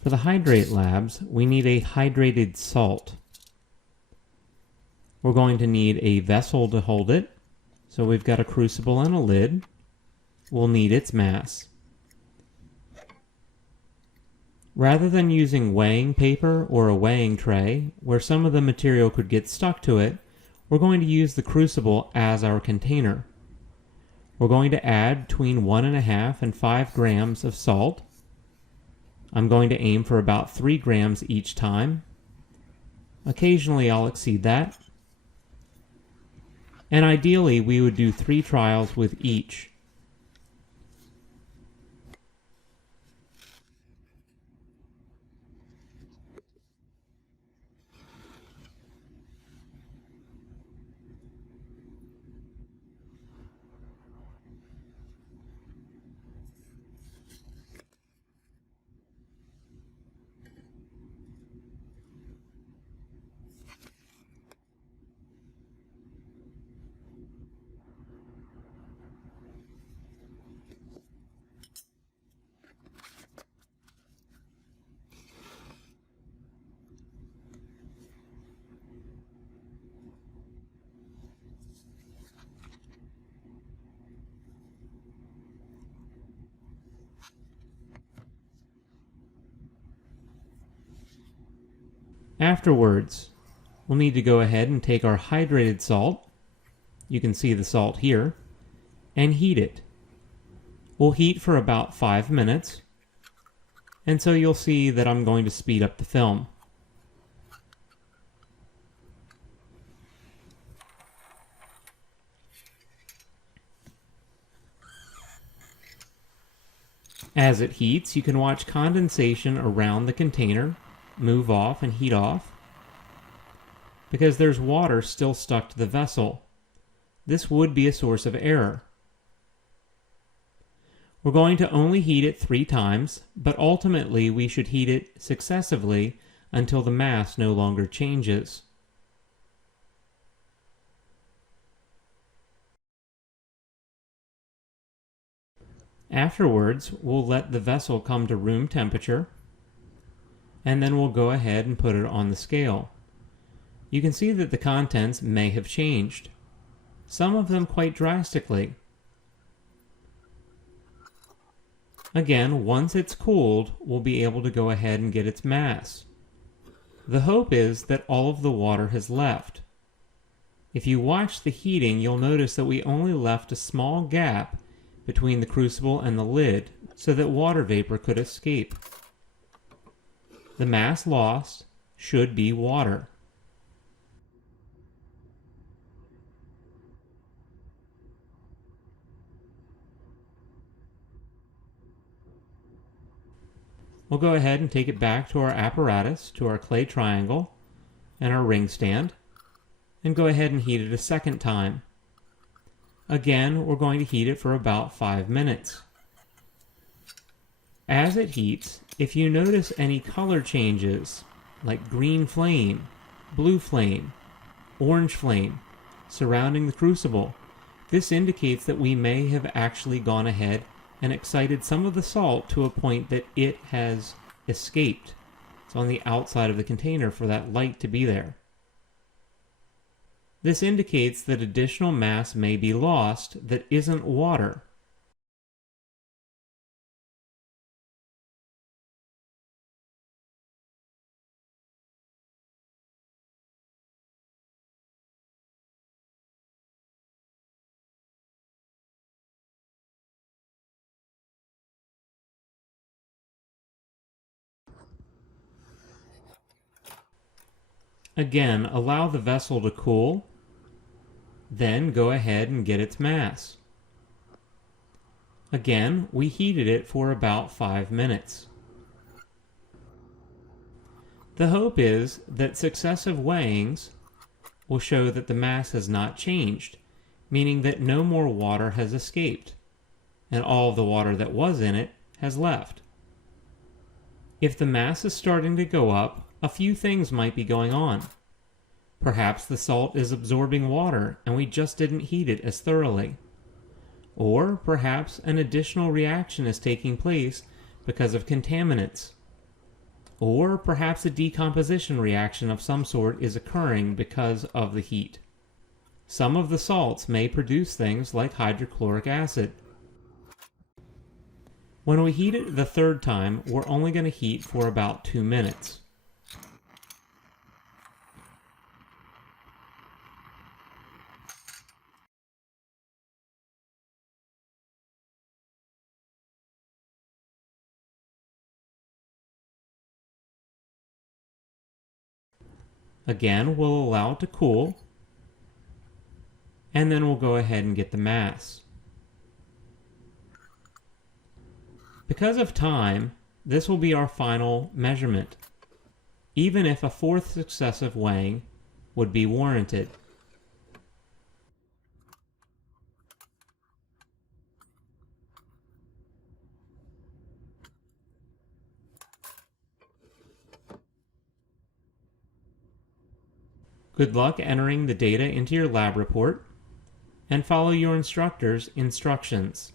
For the hydrate labs, we need a hydrated salt. We're going to need a vessel to hold it. So we've got a crucible and a lid. We'll need its mass. Rather than using weighing paper or a weighing tray, where some of the material could get stuck to it, we're going to use the crucible as our container. We're going to add between 1.5 and 5 grams of salt. I'm going to aim for about 3 grams each time. Occasionally I'll exceed that. And ideally we would do 3 trials with each. Afterwards, we'll need to go ahead and take our hydrated salt, you can see the salt here, and heat it. We'll heat for about 5 minutes, and so you'll see that I'm going to speed up the film. As it heats, you can watch condensation around the container move off and heat off because there's water still stuck to the vessel. This would be a source of error. We're going to only heat it 3 times, but ultimately we should heat it successively until the mass no longer changes. Afterwards, we'll let the vessel come to room temperature, and then we'll go ahead and put it on the scale. You can see that the contents may have changed, some of them quite drastically. Again, once it's cooled, we'll be able to go ahead and get its mass. The hope is that all of the water has left. If you watch the heating, you'll notice that we only left a small gap between the crucible and the lid so that water vapor could escape. The mass lost should be water. We'll go ahead and take it back to our apparatus, to our clay triangle and our ring stand, and go ahead and heat it a second time. Again, we're going to heat it for about 5 minutes. As it heats, if you notice any color changes, like green flame, blue flame, orange flame, surrounding the crucible, this indicates that we may have actually gone ahead and excited some of the salt to a point that it has escaped. It's on the outside of the container for that light to be there. This indicates that additional mass may be lost that isn't water. Again, allow the vessel to cool, then go ahead and get its mass. Again, we heated it for about 5 minutes. The hope is that successive weighings will show that the mass has not changed, meaning that no more water has escaped, and all of the water that was in it has left. If the mass is starting to go up, a few things might be going on. Perhaps the salt is absorbing water and we just didn't heat it as thoroughly. Or perhaps an additional reaction is taking place because of contaminants. Or perhaps a decomposition reaction of some sort is occurring because of the heat. Some of the salts may produce things like hydrochloric acid. When we heat it the third time, we're only going to heat for about 2 minutes. Again, we'll allow it to cool, and then we'll go ahead and get the mass. Because of time, this will be our final measurement, even if a fourth successive weighing would be warranted. Good luck entering the data into your lab report, and follow your instructor's instructions.